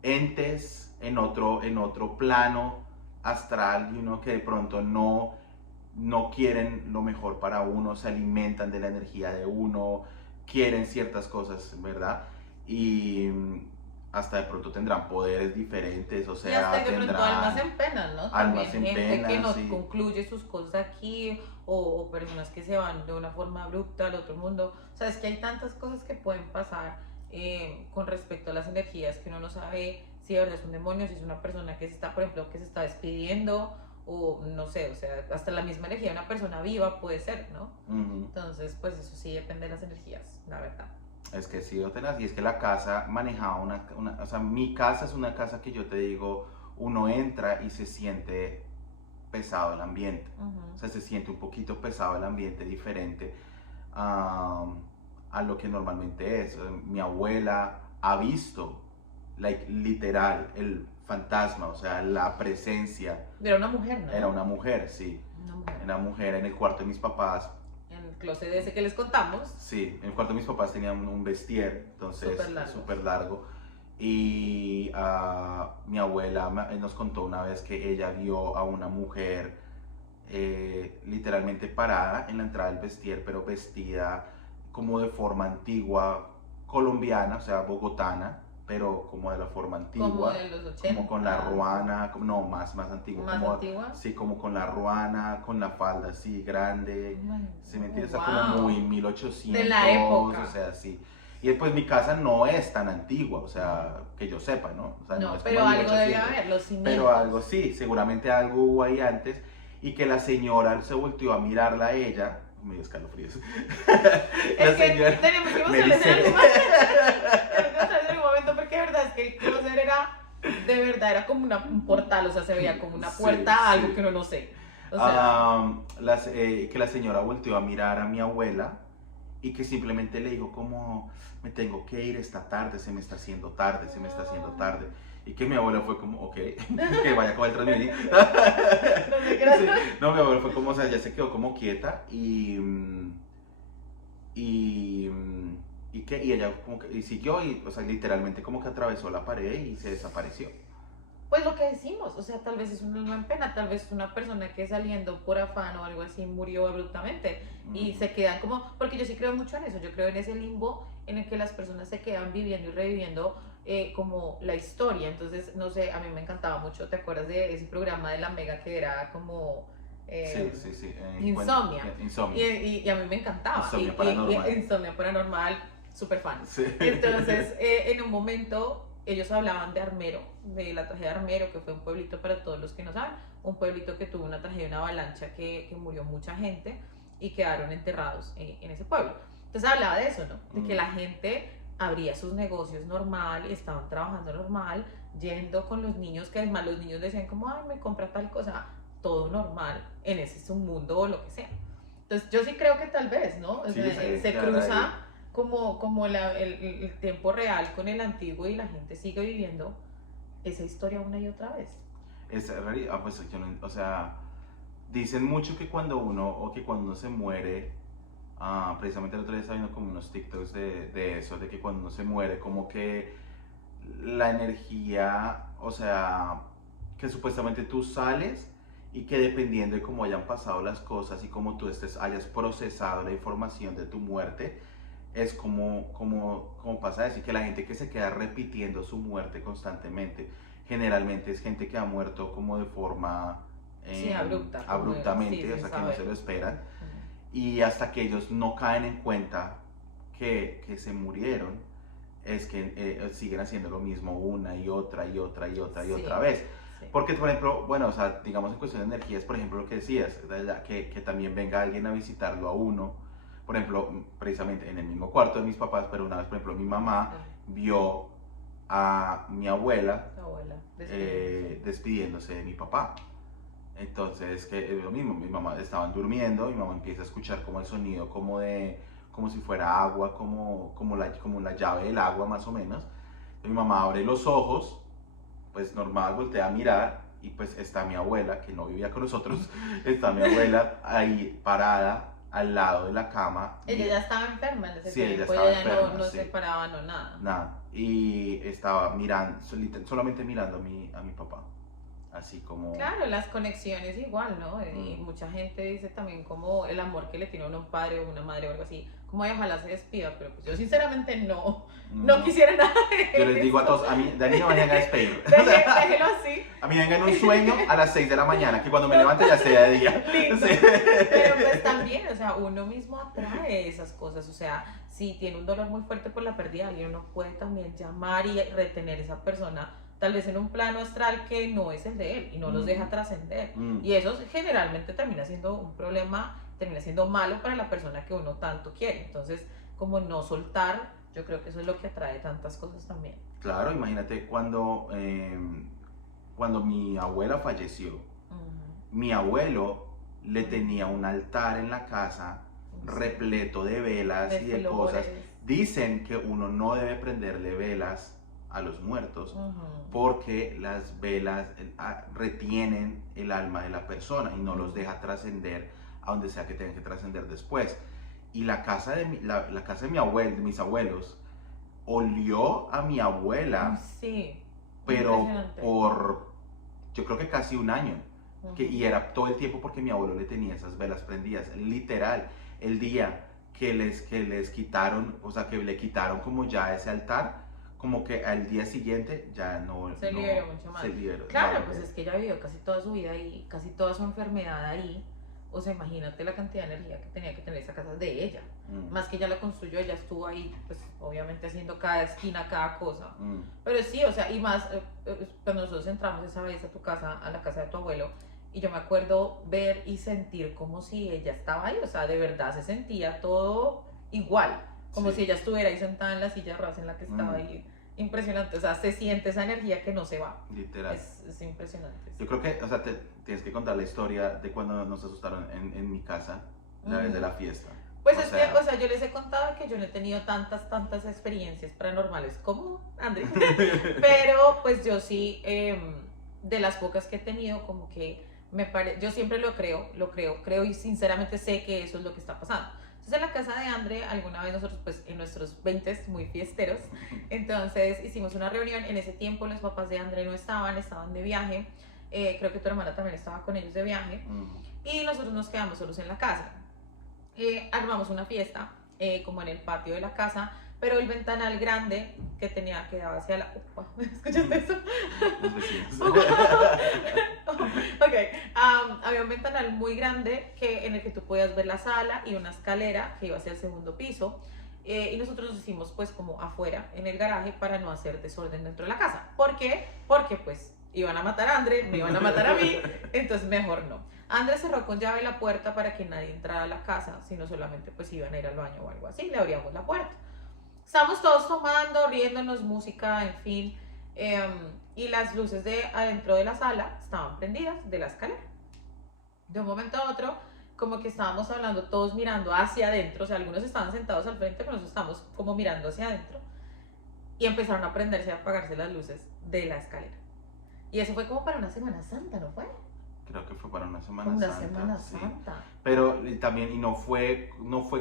entes en otro plano astral, que de pronto no quieren lo mejor para uno, se alimentan de la energía de uno, quieren ciertas cosas, ¿verdad? Y hasta de pronto tendrán poderes diferentes, o sea, y hasta de pronto almas en penas, ¿no? Almas también en gente penas, que no concluye sus cosas aquí, o personas que se van de una forma abrupta al otro mundo. O sea, es que hay tantas cosas que pueden pasar con respecto a las energías que uno no sabe si de verdad es un demonio, si es una persona que se está, por ejemplo, que se está despidiendo, o no sé, o sea, hasta la misma energía de una persona viva puede ser, ¿no? Entonces, pues eso sí depende de las energías, la verdad. Es que sí, y es que la casa manejaba o sea, mi casa es una casa que yo te digo, uno entra y se siente pesado el ambiente, o sea, se siente un poquito pesado el ambiente, diferente a lo que normalmente es. Mi abuela ha visto, literal, el fantasma, o sea, la presencia. Era una mujer, ¿no? Era una mujer, sí. Una mujer en el cuarto de mis papás. En el closet ese que les contamos. Sí, en el cuarto de mis papás tenían un vestier, entonces súper largo. Y mi abuela nos contó una vez que ella vio a una mujer literalmente parada en la entrada del vestier, pero vestida como de forma antigua, colombiana, o sea, bogotana, pero como de la forma antigua. Como de los 80. Como con la ruana, más antigua. ¿Más antigua? Sí, como con la ruana, con la falda así grande. ¿Sí me entiendes? Wow. O sea, como muy 1800. De la época. O sea, sí. Y después mi casa no es tan antigua, o sea, que yo sepa, ¿no? O sea, no, es pero como algo debe haber, los cimientos. Pero algo sí, seguramente algo hubo ahí antes. Y que la señora se volteó a mirarla a ella, me dio escalofríos. Es que tenemos que mostrarles en algún momento. Tenemos que mostrarles en algún momento porque de verdad es que el closet era, de verdad, era como un portal, o sea, se veía como una puerta a algo que uno no sé. O sea, Que la señora volteó a mirar a mi abuela y que simplemente le dijo como, me tengo que ir esta tarde, se me está haciendo tarde, se me está haciendo tarde. Y que mi abuela fue como, ok, que vaya con el Transmilenio. no sé qué era. Sí. No, mi abuela fue como, o sea, ya se quedó como quieta y, y ella como que y siguió y, o sea, literalmente como que atravesó la pared y se desapareció. Pues lo que decimos, o sea, tal vez es una alma en pena, tal vez una persona que saliendo por afán o algo así murió abruptamente y se quedan como, porque yo sí creo mucho en eso, yo creo en ese limbo en el que las personas se quedan viviendo y reviviendo como la historia, entonces, no sé, a mí me encantaba mucho, ¿te acuerdas de ese programa de la Mega que era como... Sí. Insomnia. Insomnia. Y a mí me encantaba. Insomnia Paranormal. Insomnia Paranormal, súper fan. Sí. Entonces, en un momento, ellos hablaban de Armero, de la tragedia de Armero, que fue un pueblito para todos los que no saben, un pueblito que tuvo una tragedia, una avalancha que murió mucha gente y quedaron enterrados en ese pueblo. Entonces hablaba de eso, ¿no? De que la gente abría sus negocios normal, estaban trabajando normal, yendo con los niños, que además los niños decían como, ay, me compra tal cosa, todo normal en ese submundo o lo que sea. Entonces yo sí creo que tal vez, ¿no? O Sí, sea, sí, se claro, cruza ahí. como el tiempo real con el antiguo y la gente sigue viviendo esa historia una y otra vez. Pues yo no, o sea, dicen mucho que cuando uno se muere, precisamente el otro día estaba viendo como unos TikToks de eso, de que cuando uno se muere, como que la energía, o sea, que supuestamente tú sales y que dependiendo de cómo hayan pasado las cosas y cómo tú hayas procesado la información de tu muerte, es como pasa a decir que la gente que se queda repitiendo su muerte constantemente, generalmente es gente que ha muerto como de forma Sí, abrupta. abruptamente, Sí, o sin sea, que no saber. se lo esperan, y hasta que ellos no caen en cuenta que se murieron, es que siguen haciendo lo mismo una y otra y otra y otra y Sí, otra vez. sí. Porque, por ejemplo, bueno, o sea, digamos en cuestión de energías, por ejemplo, lo que decías, ¿verdad? Que también venga alguien a visitarlo a uno, por ejemplo, precisamente en el mismo cuarto de mis papás, pero una vez, por ejemplo, mi mamá vio a mi abuela Tu abuela, despidiéndose de mi papá. Entonces, que es lo mismo, mi mamá estaban durmiendo, mi mamá empieza a escuchar como el sonido como si fuera agua, como la llave del agua más o menos. Entonces, mi mamá abre los ojos, pues normal, voltea a mirar y pues está mi abuela, que no vivía con nosotros, está mi abuela ahí parada al lado de la cama. Ella ya estaba enferma en ese Sí, ella tiempo, estaba ella enferma, no sí. se paraba, no nada. Nada, y estaba mirando, solamente mirando a mi papá, así como... Claro, las conexiones igual, ¿no? Y Mm. mucha gente dice también como el amor que le tiene uno a un padre o una madre o algo así, como ay, ojalá se despida, pero pues yo sinceramente no quisiera nada de Yo les digo a eso. todos, a mí, de mí no me vengan a despedir. Déjelo así. A mí me vengan un sueño a las 6 de la mañana, que cuando me levante ya sea de día. Lindo. Sí. Pero pues también, o sea, uno mismo atrae esas cosas, o sea, si tiene un dolor muy fuerte por la pérdida de alguien, uno puede también llamar y retener a esa persona, tal vez en un plano astral que no es el de él y no los deja trascender. Y eso generalmente termina siendo un problema, termina siendo malo para la persona que uno tanto quiere. Entonces, como no soltar, yo creo que eso es lo que atrae tantas cosas también. Claro, imagínate cuando mi abuela falleció, mi abuelo le tenía un altar en la casa repleto de velas y de cosas. Dicen que uno no debe prenderle velas a los muertos porque las velas retienen el alma de la persona y no los deja trascender a donde sea que tengan que trascender después. Y la casa la casa de mi abuelo, de mis abuelos, olió a mi abuela, Sí, pero yo creo que casi un año. Y era todo el tiempo porque mi abuelo le tenía esas velas prendidas, literal. El día que les quitaron, o sea, que le quitaron como ya ese altar, como que al día siguiente ya no... Se liberó mucho más. Se liberó. Claro, No, pues es que ella vivió casi toda su vida ahí, casi toda su enfermedad ahí. O sea, imagínate la cantidad de energía que tenía que tener esa casa de ella. Más que ella la construyó, ella estuvo ahí, pues obviamente haciendo cada esquina, cada cosa. Pero sí, o sea, y más, cuando nosotros entramos esa vez a tu casa, a la casa de tu abuelo, y yo me acuerdo ver y sentir como si ella estaba ahí, o sea, de verdad se sentía todo igual, como Sí. si ella estuviera ahí sentada en la silla de en la que estaba Mm. ahí. Impresionante, o sea, se siente esa energía que no se va. Literal. Es impresionante. Yo creo que, o sea, tienes que contar la historia de cuando nos asustaron en mi casa, la vez de la fiesta. Pues O es sea- que, o sea, yo les he contado que yo no he tenido tantas experiencias paranormales como André, pero pues yo sí, de las pocas que he tenido, como que yo siempre creo y sinceramente sé que eso es lo que está pasando. Entonces en la casa de André, alguna vez nosotros, pues en nuestros 20 muy fiesteros, entonces hicimos una reunión. En ese tiempo los papás de André no estaban de viaje, creo que tu hermana también estaba con ellos de viaje, y nosotros nos quedamos solos en la casa. Armamos una fiesta, como en el patio de la casa, pero el ventanal grande que daba hacia la... Upa, ¿escuchaste eso? Los vecinos. Ok, había un ventanal muy grande en el que tú podías ver la sala y una escalera que iba hacia el segundo piso. Y nosotros nos hicimos pues como afuera en el garaje para no hacer desorden dentro de la casa. ¿Por qué? Porque pues iban a matar a André, me iban a matar a mí, entonces mejor no. André cerró con llave la puerta para que nadie entrara a la casa, sino solamente pues iban a ir al baño o algo así, le abríamos la puerta. Estábamos todos tomando, riéndonos, música, en fin, y las luces de adentro de la sala estaban prendidas de la escalera. De un momento a otro, como que estábamos hablando todos mirando hacia adentro, o sea, algunos estaban sentados al frente, pero nosotros estábamos como mirando hacia adentro, y empezaron a prenderse y a apagarse las luces de la escalera. Y eso fue como para una Semana Santa, ¿no fue? Creo que fue para una Semana Como una Santa. Semana sí. Santa. Pero también, y no fue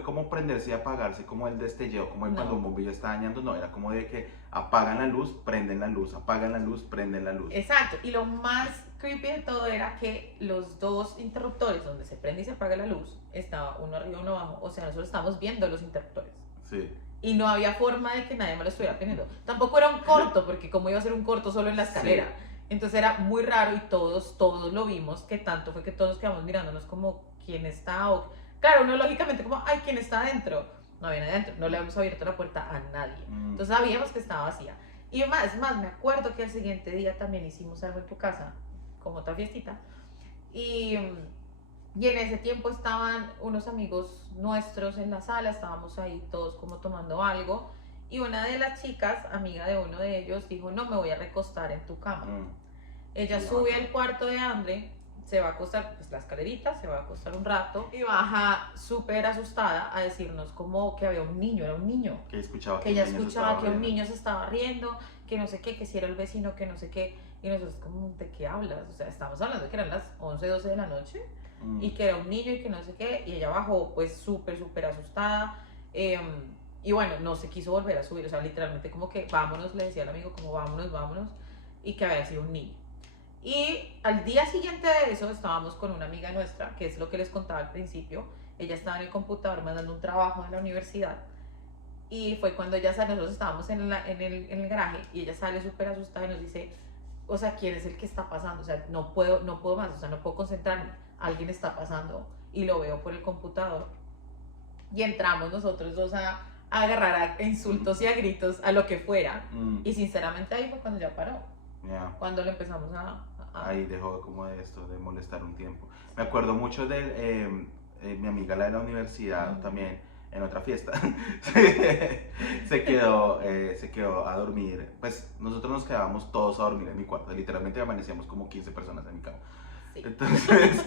como prenderse y apagarse como el destelleo, como de cuando No. un bombillo está dañando, no, era como de que apagan la luz, prenden la luz, apagan la luz, prenden la luz. Exacto, y lo más creepy de todo era que los dos interruptores donde se prende y se apaga la luz, estaba uno arriba y uno abajo, o sea, nosotros estábamos viendo los interruptores. Sí. Y no había forma de que nadie me lo estuviera prendiendo. Tampoco era un corto, porque como iba a ser un corto solo en la escalera. Sí. Entonces era muy raro y todos lo vimos, que tanto fue que todos nos quedamos mirándonos como quién está, o claro, uno lógicamente como, ay, ¿quién está adentro? No había nadie adentro, no le habíamos abierto la puerta a nadie. Entonces sabíamos que estaba vacía. Y más, me acuerdo que al siguiente día también hicimos algo en tu casa, como otra fiestita, y en ese tiempo estaban unos amigos nuestros en la sala, estábamos ahí todos como tomando algo, y una de las chicas, amiga de uno de ellos, dijo, no, me voy a recostar en tu cama. Ella sube al cuarto de André, se va a acostar, pues la escalerita, se va a acostar un rato, y baja súper asustada a decirnos como que había un niño, era un niño. Que escuchaba que ella escuchaba que un niño se estaba riendo, que no sé qué, que si era el vecino, que no sé qué. Y nosotros como, ¿de qué hablas? O sea, estamos hablando de que eran las 11, 12 de la noche, y que era un niño y que no sé qué, y ella bajó pues súper asustada, y bueno, no se quiso volver a subir, o sea, literalmente como que vámonos, le decía al amigo como vámonos, y que había sido un niño. Y al día siguiente de eso estábamos con una amiga nuestra, que es lo que les contaba al principio. Ella estaba en el computador mandando un trabajo en la universidad, y fue cuando ella sale, nosotros estábamos en el garaje, y ella sale súper asustada y nos dice, o sea, ¿quién es el que está pasando? O sea, no puedo más, o sea, no puedo concentrarme, alguien está pasando, y lo veo por el computador. Y entramos nosotros dos a agarrar a insultos y a gritos, a lo que fuera, y sinceramente ahí fue cuando ya paró. Yeah. Cuando lo empezamos a... Ahí dejó como de esto, de molestar un tiempo. Me acuerdo mucho de mi amiga, la de la universidad, también, en otra fiesta, se quedó a dormir. Pues nosotros nos quedábamos todos a dormir en mi cuarto, literalmente amanecíamos como 15 personas en mi cama. Sí. Entonces,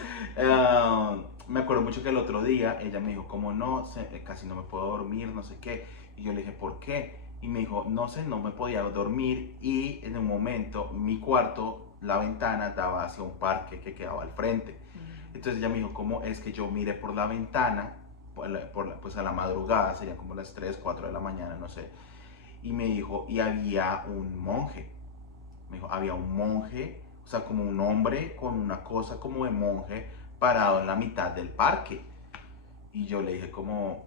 me acuerdo mucho que el otro día ella me dijo, como no, casi no me puedo dormir, no sé qué. Y yo le dije, ¿por qué? Y me dijo, no sé, no me podía dormir, y en un momento mi cuarto, la ventana daba hacia un parque que quedaba al frente. Entonces ella me dijo, ¿cómo es que yo miré por la ventana, pues a la madrugada, serían como las 3, 4 de la mañana, no sé, y me dijo, y había un monje, me dijo, había un monje, o sea, como un hombre con una cosa como de monje parado en la mitad del parque. Y yo le dije como,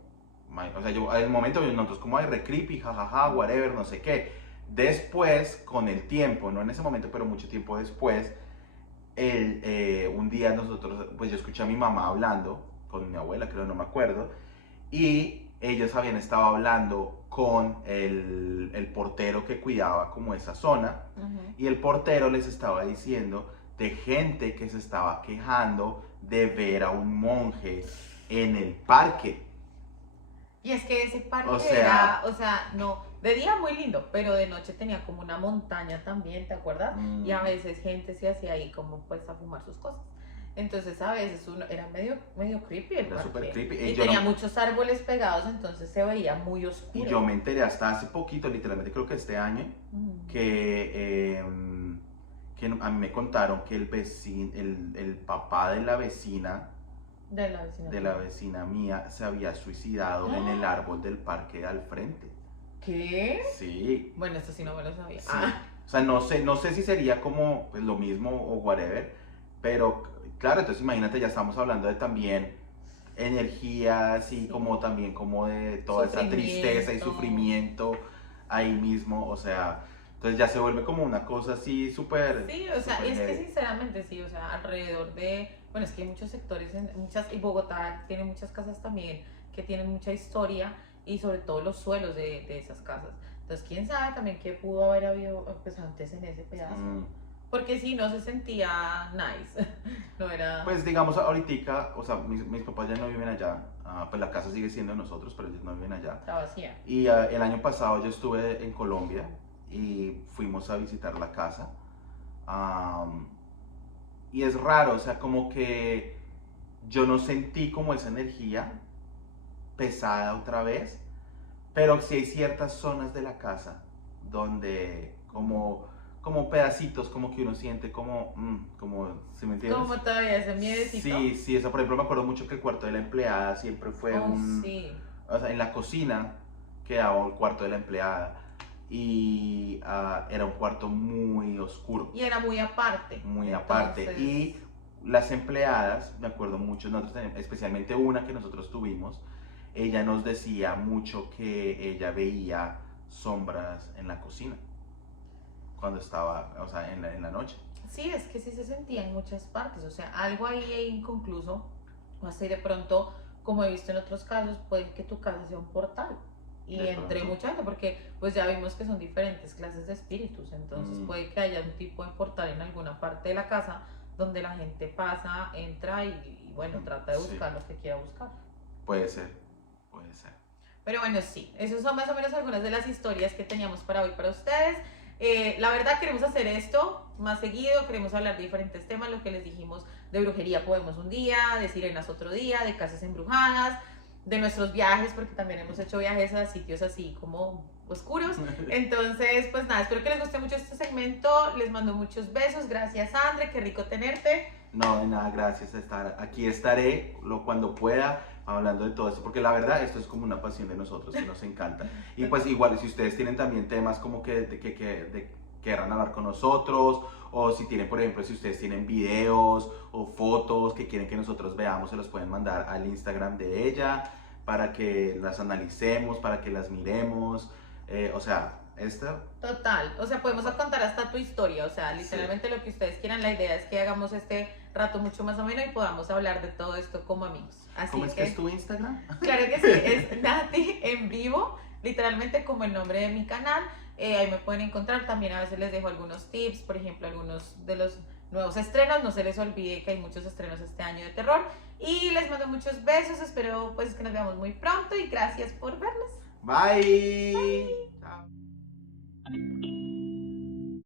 o sea, yo, en el momento nosotros como, ay, re creepy, jajaja, whatever, no sé qué. Después, con el tiempo, no en ese momento, pero mucho tiempo después, un día nosotros, pues yo escuché a mi mamá hablando con mi abuela, creo, no me acuerdo, y ellos habían estado hablando con el portero que cuidaba como esa zona, y el portero les estaba diciendo de gente que se estaba quejando de ver a un monje en el parque. Y es que ese parque O sea- era, o sea, no, de día muy lindo, pero de noche tenía como una montaña también, ¿te acuerdas? Y a veces gente se hacía ahí como pues a fumar sus cosas. Entonces a veces uno era medio creepy el Era parque. súper creepy. Y yo tenía no- muchos árboles pegados, entonces se veía muy Y oscuro. yo me enteré hasta hace poquito, literalmente creo que este año, Mm. que a mí me contaron que el papá de la vecina, De la vecina. mía, se había suicidado en el árbol del parque al frente. ¿Qué? Sí, Bueno, esto sí no me lo sabía. sí. Ah, O sea, no sé si sería como pues, lo mismo o whatever, pero claro, entonces imagínate, ya estamos hablando de también energías y Sí. como también como de toda esa tristeza y sufrimiento ahí mismo, o sea, entonces ya se vuelve como una cosa así súper... sí, o sea, súper es que heavy. sinceramente sí, o sea, alrededor de, bueno, es que hay muchos sectores, y Bogotá tiene muchas casas también que tienen mucha historia y sobre todo los suelos de esas casas. Entonces, quién sabe también qué pudo haber habido pues antes en ese pedazo. Mm, Porque sí, no se sentía nice. No era. Pues digamos ahorita, o sea, mis papás ya no viven allá, pues la casa sigue siendo de nosotros, pero ellos no viven allá. Está vacía. Y el año pasado yo estuve en Colombia y fuimos a visitar la casa. Am, y es raro, o sea, como que yo no sentí como esa energía pesada otra vez, pero sí hay ciertas zonas de la casa donde como pedacitos, como que uno siente como, ¿sí me entiendes? Como todavía ese miedecito. Sí, eso por ejemplo me acuerdo mucho que el cuarto de la empleada siempre fue Oh, sí. o sea, en la cocina quedaba el cuarto de la empleada y era un cuarto muy oscuro, Y era muy aparte. muy aparte. Entonces, Y las empleadas, me acuerdo mucho, especialmente una que nosotros tuvimos, ella nos decía mucho que ella veía sombras en la cocina cuando estaba, o sea, en la noche. sí, es que sí se sentía en muchas partes. O sea, algo ahí inconcluso. O así de pronto, como he visto en otros casos, puede que tu casa sea un portal. Y De entre pronto. mucha gente, porque pues ya vimos que son diferentes clases de espíritus. Entonces puede que haya un tipo de portal en alguna parte de la casa donde la gente pasa, entra y bueno, trata de Sí. buscar lo que quiera buscar. Puede ser, puede ser. Pero bueno, sí, esas son más o menos algunas de las historias que teníamos para hoy para ustedes. La verdad queremos hacer esto más seguido, queremos hablar de diferentes temas, lo que les dijimos de brujería podemos un día, de sirenas otro día, de casas embrujadas, de nuestros viajes, porque también hemos hecho viajes a sitios así como oscuros. Entonces, pues nada, espero que les guste mucho este segmento, les mando muchos besos, gracias Andre, qué rico tenerte. No, de nada, gracias. Aquí estaré cuando pueda hablando de todo esto, porque la verdad esto es como una pasión de nosotros, que nos encanta. Y pues igual, si ustedes tienen también temas como que querrán hablar con nosotros, o si tienen, por ejemplo, si ustedes tienen videos o fotos que quieren que nosotros veamos, se los pueden mandar al Instagram de ella para que las analicemos, para que las miremos. O sea, esto... Total, o sea, podemos contar hasta tu historia, o sea, literalmente lo que ustedes quieran, la idea es que hagamos este rato mucho más ameno y podamos hablar de todo esto como amigos. Así ¿Cómo es que es tu Instagram? Claro que sí, es Nati en vivo, literalmente como el nombre de mi canal. Ahí me pueden encontrar, también a veces les dejo algunos tips, por ejemplo, algunos de los nuevos estrenos, no se les olvide que hay muchos estrenos este año de terror. Y les mando muchos besos, espero pues que nos veamos muy pronto y gracias por vernos. Bye. Chao.